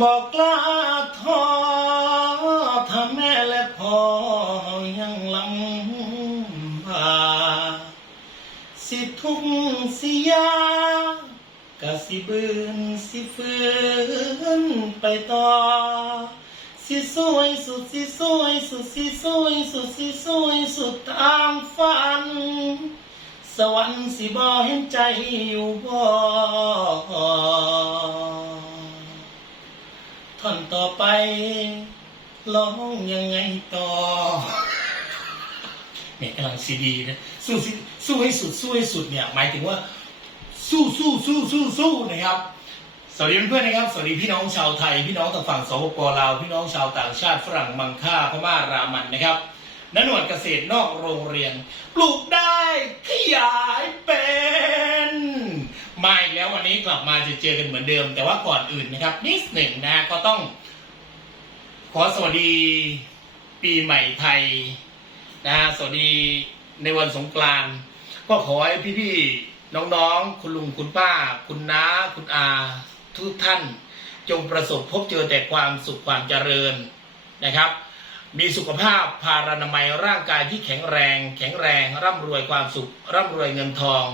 บอกกล้าท้อถ้าแม่และพ่อยังลำบากสิทุกสิยากะสิบืนสิฝืนไปต่อ สิสวยสุดสิสวยสุดสิสวยสุดสิสวยสุดตามฝัน สวรรค์สิบ่เห็นใจอยู่บ่ท่ อนต่อไป ร้องยังไงต่อเนี่ยกำลังซีดีนะสู้สิสู้ให้สุดสู้ให้สุดเนี่ย หมายถึงว่า สู้สู้สู้สู้สู้นะครับสวัสดีเพื่อนนะครับสวัสดีพี่น้องชาวไทย พี่น้องทางฝั่งสปปลาวพี่น้องชาวต่างชาติฝรั่งมังค่าพม่ารามันนะครับนหนวดเกษตรนอกโรงเรียน ปลูกได้ขยายเป็น มาอีกแล้ววันนี้กลับมาจะเจอกันเหมือนเดิม แต่ว่าก่อนอื่นนะครับ นิดหนึ่งนะก็ต้อง ขอสวัสดีปีใหม่ไทยนะฮะสวัสดีในวันสงกรานต์ก็ขอให้พี่ๆน้องๆ คุณลุงคุณป้า คุณน้า คุณอา ทุกท่าน จงประสบพบเจอแต่ความสุขความเจริญนะครับ มีสุขภาพพารานามัยร่างกายที่แข็งแรง แข็งแรง ร่ำรวยความสุข ร่ำรวยเงินทอง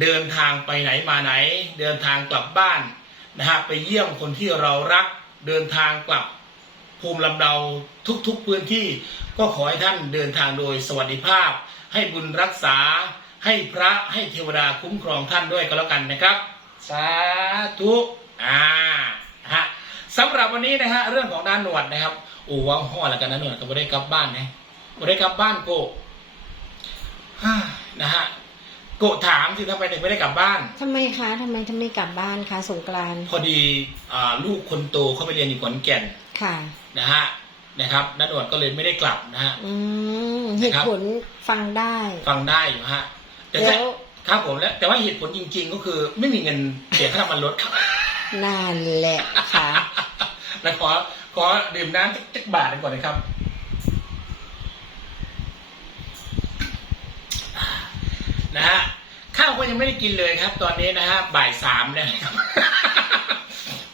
เดินทางไปไหนมาไหน เดินทางกลับบ้านนะฮะไปเยี่ยมคนที่เรารัก เดินทางกลับภูมิลำเนาทุกๆพื้นที่ ก็ขอให้ท่านเดินทางโดยสวัสดิภาพ ให้บุญรักษา ให้พระให้เทวดาคุ้มครองท่านด้วยก็แล้วกันนะครับ สาธุอ่าฮะสำหรับวันนี้นะฮะเรื่องของด้านหนวดนะครับโอ้ว่างห่อแล้วกันนะหนวดก็ไม่ได้กลับบ้านนะไม่ได้กลับบ้านโกฮ่านะฮะ โกถามสิทำไมถึงไม่ได้กลับบ้าน ทำไมคะทำไมทำไมกลับบ้านคะสงกรานต์พอดีอ่าลูกคนโตเขาไปเรียนอยู่ขอนแก่นค่ะ นะฮะนะครับนัดวดก็เลยไม่ได้กลับนะฮะ อืมเหตุผลฟังได้ ฟังได้อยู่ฮะ แต่แล้ถ้าวครับผมแล้วแต่ว่าเหตุผลจริง ๆ ก็คือไม่มีเงินเสียค่าน้ำมันรถครับนั่นแหละค่ะ แล้วขอขอดื่มน้ำจักบาทหนึ่งก่อนนะครับ นะฮะข้าวก็ยังไม่ได้กินเลยครับ ตอนนี้นะฮะบ่ายสามแล้วนะครับ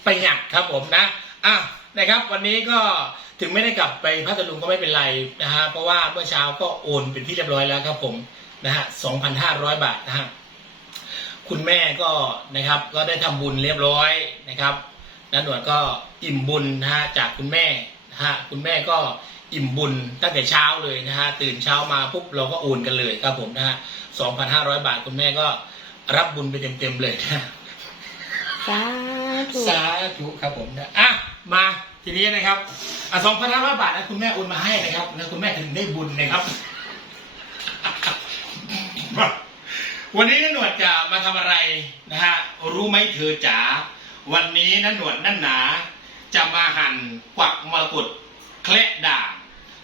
ไปหยักครับผมนะอะนะครับ วันนี้ก็ถึงไม่ได้กลับไปพัทลุงก็ไม่เป็นไรนะฮะเพราะว่าเมื่อเช้าก็โอนเป็นที่เรียบร้อยแล้วครับผมนะฮะสองพันห้าร้อยบาทนะฮะคุณแม่ก็นะครับก็ได้ทำบุญเรียบร้อยนะครับนันหนวดก็อิ่มบุญนะฮะจากคุณแม่นะฮะคุณแม่ก็อิ่มบุญตั้งแต่เช้าเลยนะฮะตื่นเช้ามาปุ๊บเราก็โอนกันเลยครับผมนะฮะสองพันห้าร้อยบาทคุณแม่ก็รับบุญไปเต็มๆเลยนะสาธุสาธุครับผมนะอะมาทีนี้นะครับอะสองพันห้าร้อยบาทนะคุณแม่โอนมาให้นะครับนะคุณแม่ถึงได้บุญนะครับ วันนี้นหนวดจะมาทำอะไรนะฮะรู้ไหมเธอจ๋าวันนี้นหนวดนั่นหนา จะมาหั่นกวักมรกตแคละด่าง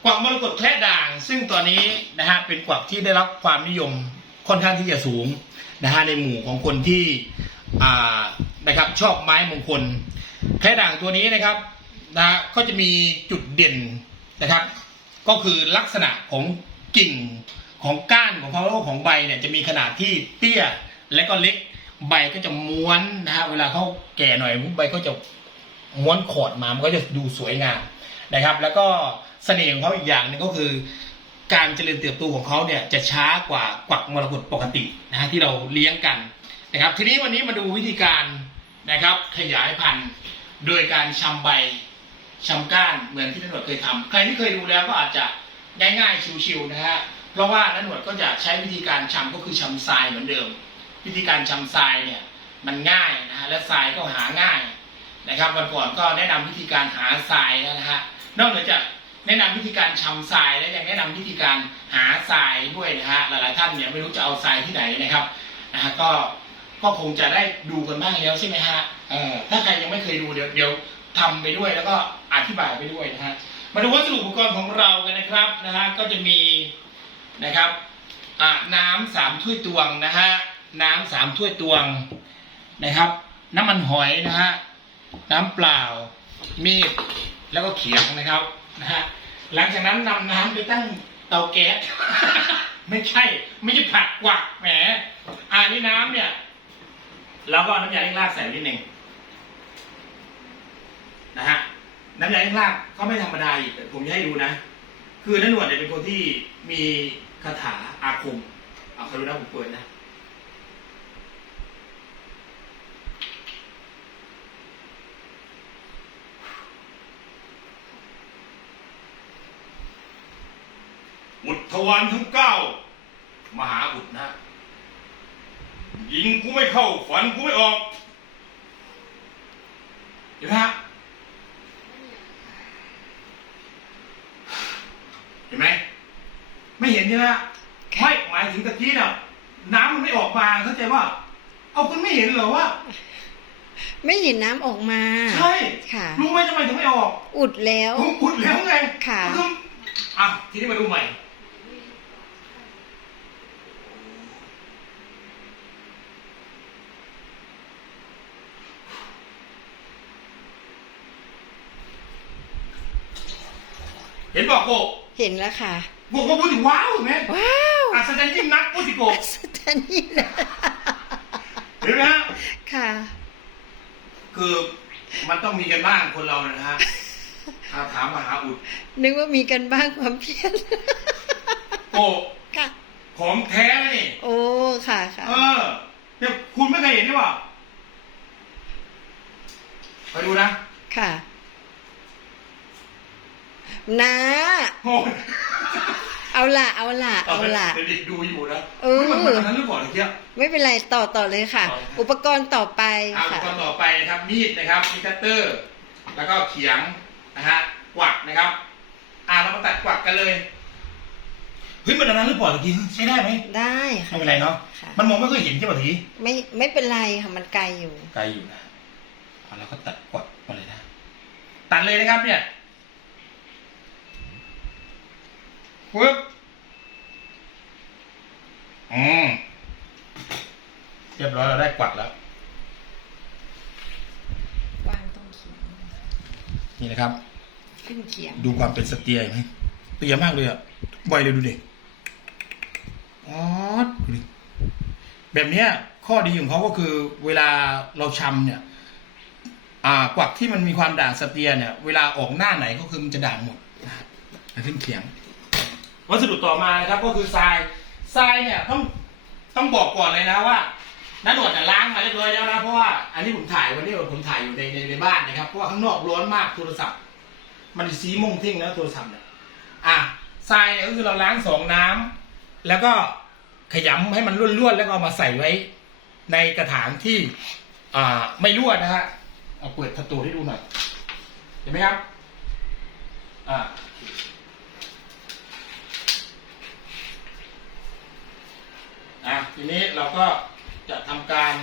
กวักมรกตแคละด่าง ซึ่งตอนนี้นะฮะเป็นกวักที่ได้รับความนิยมค่อนข้างที่จะสูงนะฮะในหมู่ของคนที่นะครับชอบไม้มงคลแคละด่างตัวนี้นะครับนะฮะก็จะมีจุดเด่นนะครับ ก็คือลักษณะของกิ่งของก้านของเขาแล้วก็ของใบเนี่ยจะมีขนาดที่เตี้ยและก็เล็กใบก็จะม้วนนะฮะเวลาเขาแก่หน่อยใบก็จะม้วนขอดมามันก็จะดูสวยงามนะครับ แล้วก็ เสน่ห์ของเขาอีกอย่างหนึ่งก็คือ การเจริญเติบโตของเขาเนี่ยจะช้ากว่ากวักมรกตปกตินะฮะที่เราเลี้ยงกันนะครับ ทีนี้วันนี้มาดูวิธีการนะครับ ขยายพันธุ์โดยการชำใบชำก้านเหมือนที่นันหนวดเคยทำใครที่เคยดูแล้วก็อาจจะง่ายๆชิวๆนะฮะเพราะว่านันหนวดก็จะใช้วิธีการชำก็คือชำทรายเหมือนเดิม วิธีการชำทรายเนี่ยมันง่ายนะฮะและทรายก็หาง่ายนะครับวันก่อนก็แนะนำวิธีการหาทรายแล้วนะฮะนอกเหนือจาก แนะนำวิธีการชำทรายแล้วยังแนะนำวิธีการหาทรายด้วยนะฮะหลายๆท่านเนี่ยไม่รู้จะเอาทรายที่ไหนนะครับนะฮะก็ก็คงจะได้ดูกันบ้างแล้วใช่ไหมฮะเออถ้าใครยังไม่เคยดูเดี๋ยวเดี๋ยวทำไปด้วยแล้วก็อธิบายไปด้วยนะฮะมาดูวัสดุอุปกรณ์ของเรากันนะครับนะฮะก็จะมีนะครับอ่าน้ำสามถ้วยตวงนะฮะน้ำสามถ้วยตวงนะครับ น้ำมันหอยนะฮะน้ำเปล่ามีดแล้วก็เขียงนะครับนะฮะ หลังจากนั้นนำน้ำไปตั้งเตาแก๊ส ไม่ใช่ ไม่ใช่ผักกวักแหมอ่านี่น้ำเนี่ยเราก็เอาน้ำยาเล้งราดใส่นิดหนึ่งนะฮะ น้ำยาข้างลางก็ไม่ธรรมดาอีกผมจะให้ดูนะ คือนันหนวดเนี่ยเป็นคนที่มีคาถาอาคม เอาคารุณาผมเปิดนะ อุทธวานทั้งเก้ามหาอุดนะยิงกูไม่เข้าฝันกูไม่ออกเห็นไหมฮะเห็นไหมไม่เห็นใช่ไหมฮะไม่หมายถึงตะกี้น่ะ น้ำมันไม่ออกมาเข้าใจว่า เอาคุณไม่เห็นเหรอว่าไม่เห็นน้ำออกมาใช่ค่ะ รู้ไหมทำไมถึงไม่ออก อุดแล้วผมอุดแล้วไงค่ะออะทีนี้มาดูใหม่ เห็นบอกโกเห็นแล้วค่ะโกก็พูดถึงว้าวเห็นไหมว้าวอัศจรรย์ยิ่งนักพูดสิโกสถานีนะเห็นไหมฮะค่ะ คือมันต้องมีกันบ้างคนเรานะฮะคาถามหาอุด นึกว่ามีกันบ้างความเพียรโกค่ะของแท้นะนี่ โอ้ ค่ะค่ะ เออเนี่ยคุณไม่เคยเห็นใช่ป่ะไปดูนะ ค่ะ นะโอ้ยเอาละเอาละเอาละเดี๋ยวดิดูอยู่นะเออฮ้ยมันมันอันนั้นหรือเปล่าเมื่อกี้ ไม่เป็นไรต่อต่อเลยค่ะ ต่อครับอุปกรณ์ต่อไปเอาอุปค่ะกรณ์ต่อไปนะครับมีดนะครับมีคัตเตอร์ แล้วก็เขียงนะฮะกวักนะครับ อ่าเรามาตัดกวักกันเลยเฮ้ยมันอันนั้นหรือเปล่าเมื่อกี้ใช้ได้ไหมได้ไม่ค่ะ เป็นไรเนาะค่ะ มันมองไม่ค่อยเห็นใช่ป่ะทีไม่ไม่เป็นไรค่ะมันไกลอยู่ ไกลอยู่นะเอาแล้วก็ตัดกวักมาเลยนะ ตัดเลยนะครับเนี่ย ปึ๊บอืมเรียบร้อยเราได้กวักแล้ว วางตรงเขียงนี่นะครับ ขึ้นเขียงดูความเป็นสเตียร์ไหมเตียมากเลยอะใบเลยดูดิอ๋อดูดิแบบเนี้ย ข้อดีของเขาก็คือเวลาเราชำเนี่ย อ่ากวักที่มันมีความด่างสเตียร์เนี่ย เวลาออกหน้าไหนก็คือมันจะด่างหมดนะครับแล้วขึ้นเขียง วัสดุต่อมานะครับก็คือทรายทรายเนี่ยต้องต้องบอกก่อนเลยนะว่าน้าหนวดเนี่ยล้างมาเรียบร้อยแล้วนะเพราะว่าอันนี้ผมถ่ายวันนี้ผมถ่ายอยู่ในในในบ้านนะครับเพราะว่าข้างนอกร้อนมากโทรศัพท์ มันสีมงเท่งนะโทรศัพท์เนี่ยอะทรายเนี่ยก็คือเราล้างสองน้ำแล้วก็ขยำให้มันร่วนๆแล้วก็เอามาใส่ไว้ในกระถางที่อ่าไม่รั่วนะฮะเอาเปิดประตูให้ดูหน่อยเห็นไหมครับอ่า อะทีนี้เราก็จะทำการ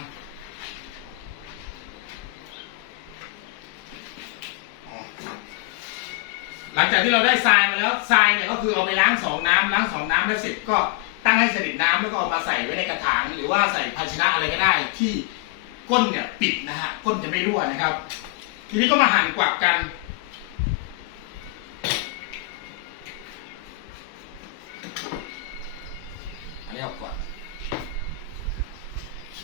หลังจากที่เราได้ทรายมาแล้วทรายเนี่ยก็คือเอาไปล้างสองน้ำล้างสองน้ำแล้วเสร็จก็ตั้งให้สนิทน้ำแล้วก็เอามาใส่ไว้ในกระถาง หรือว่าใส่ภาชนะอะไรก็ได้ที่ก้นเนี่ยปิดนะฮะก้นจะไม่รั่วนะครับ ทีนี้ก็มาหั่นกวักกัน อันนี้เอากวักโอ เค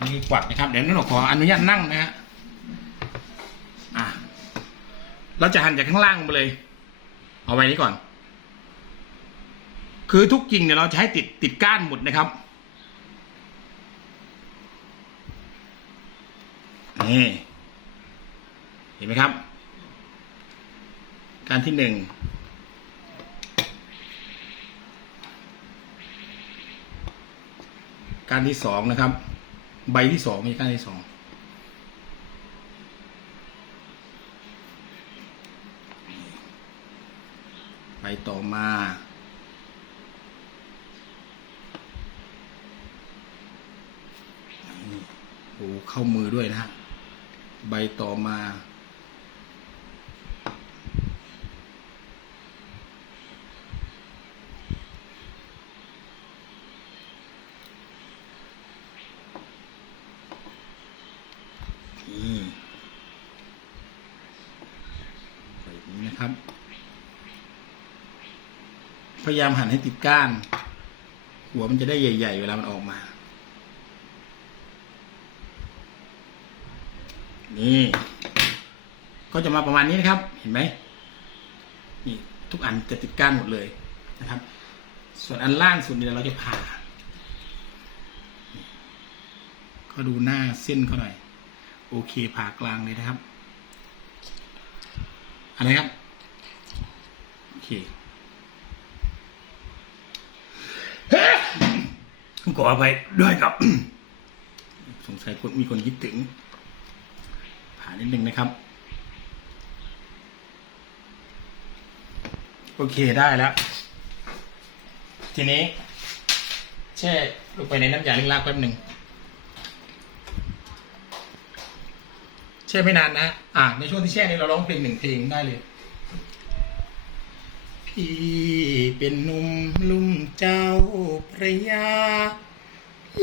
นี่กวักนะครับ เดี๋ยวนุ่นขออนุญาตนั่งนะฮะอะเราจะหั่นจากข้างล่างลงไปเลย เอาไว้นี้ก่อน คือทุกกิ่งเนี่ยเราจะให้ติดติดก้านหมดนะครับนี่เห็นไหมครับ การที่หนึ่ง การที่สองนะครับ ใบที่สองมีการที่สองไปต่อมาโอ้เข้ามือด้วยนะฮะใบต่อมา นี่แบบนี้นะครับ พ ยายามหั่นให้ติดก้าน หัวมันจะได้ใหญ่ ๆ เวลามันออกมา นี่ ก็จะมาประมาณนี้นะครับ เห็นไหมนี่ทุกอันจะติดก้านหมดเลยนะครับ ส่วนอันล่างสุดเนี่ยเราจะผ่าก็ดูหน้าเส้นเขาหน่อย โอเคผ่ากลางเลยนะครับอะไรครับ โอเค ขออภัยด้วยครับ สงสัยคนมีคนคิดถึง ผ่านนิดนึงนะครับ โอเคได้แล้ว ทีนี้ แช่ลงไปในน้ำยาล้างลากแป๊บหนึ่งแช่ไม่นานนะ อ่า ในช่วงที่แช่นี้เราร้องเพลงหนึ่งเพลงได้เลย พี่เป็นหนุ่มลุ่มเจ้าพระยา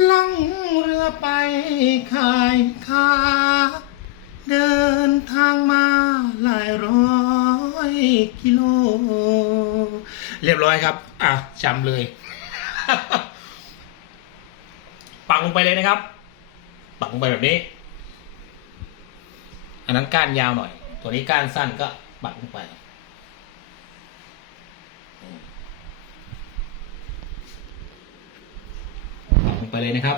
ล่องเรือไปขายค้า เดินทางมาหลายร้อยกิโล เรียบร้อยครับ อะจำเลย ปักลงไปเลยนะครับ ปักลงไปแบบนี้ อันนั้นก้านยาวหน่อย ตัวนี้ก้านสั้นก็ปักลงไป ปักลง ไปเลยนะครับ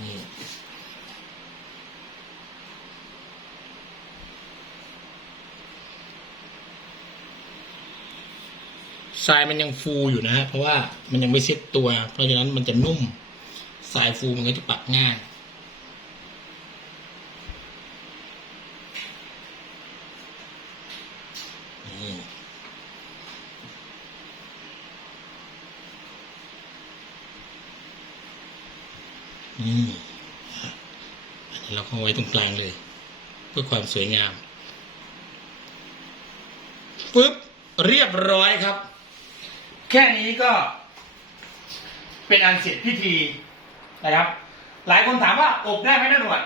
นี่ทรายมันยังฟูอยู่นะฮะเพราะว่ามันยังไม่เซ็ตตัว เพราะฉะนั้นมันจะนุ่ม สายฟูมันก็จะปักง่าย นี่ นี่อันนี้เราก็ ไว้ตรงกลางเลย เพื่อความสวยงามปึ๊บเรียบร้อยครับ แค่นี้ก็ เป็นอันเสร็จพิธีนะครับ หลายคนถามว่าอบได้ไหมน้าหนวด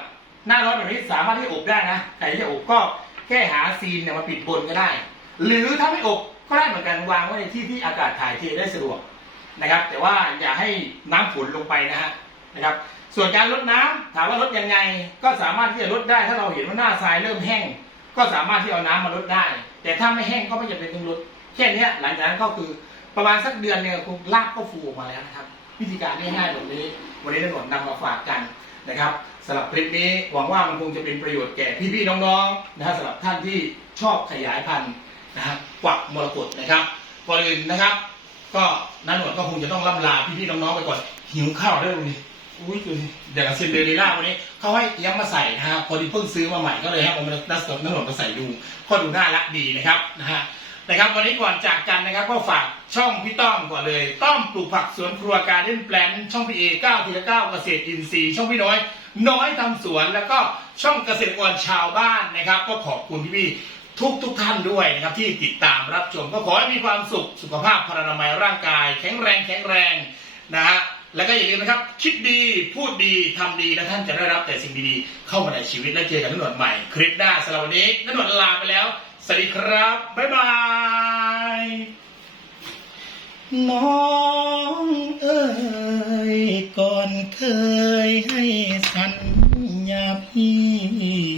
หน้าร้อนแบบนี้สามารถที่อบได้นะใครที่จะอบก็แค่หาซีนเนี่ยมาปิดบนก็ได้ หรือถ้าไม่อบก็ได้เหมือนกันวางไว้ในที่ที่อากาศถ่ายเทได้สะดวกนะครับ แต่ว่าอย่าให้น้ำฝนลงไปนะฮะนะครับ ส่วนการลดน้ำถามว่าลดยังไง ก็สามารถที่จะลดได้ถ้าเราเห็นว่าหน้าทรายเริ่มแห้ง ก็สามารถที่เอาน้ำมาลดได้ แต่ถ้าไม่แห้งก็ไม่จำเป็นต้องลดแค่นี้หลังจากนั้นก็คือประมาณสักเดือนเนี่ยคงรากก็ฟูออกมาแล้วนะครับ วิธีการง่ายๆแบบนี้ วันนี้ตำรวจนำมาฝากกันนะครับสำหรับคลิปนี้หวังว่ามันคงจะเป็นประโยชน์แก่พี่ๆน้องๆนะฮะสำหรับท่านที่ชอบขยายพันธุ์นะฮะกวักมรกตนะครับก่อนอื่นนะครับ ก็นันหนวดก็คงจะต้องล่ำลาพี่ๆน้องๆไปก่อนหิวข้าวได้เลย อุ้ยดูสิเดี๋ยวกับซินเดอเรลล่าวันนี้เขาให้เอี้ยมมาใส่นะฮะพอดีเพิ่งซื้อมาใหม่ก็เลยให้เอามาดัสต์นันหนวดมาใส่ดูก็ดูน่ารักดีนะครับนะฮะนะครับวันนี้ก่อนจากกันนะครับก็ฝากช่องพี่ต้อมก่อนเลย ต้อมปลูกผักสวนครัวการเล่นแปลนช่องพี่เอเก้าทีละเก้าเกษตรอินทรีย์ช่องพี่น้อย น้อยทำสวนแล้วก็ช่องเกษตรกรชาวบ้านนะครับ ก็ขอบคุณพี่ๆทุกทุกท่านด้วยนะครับที่ติดตามรับชมก็ขอให้มีความสุขสุขภาพพลานามัยร่างกาย แข็งแรงแข็งแรงนะฮะ แล้วก็อย่าลืมนะครับ คิดดีพูดดีทำดีและท่านจะได้รับแต่สิ่งดีๆ เข้ามาในชีวิตและเจอกันนหนวดใหม่ คลิปหน้าสำหรับวันนี้นหนวดลาไปแล้ว สวัสดีครับ บ๊ายบายน้องเอ๋ยก่อนเคยให้สัญญาพี่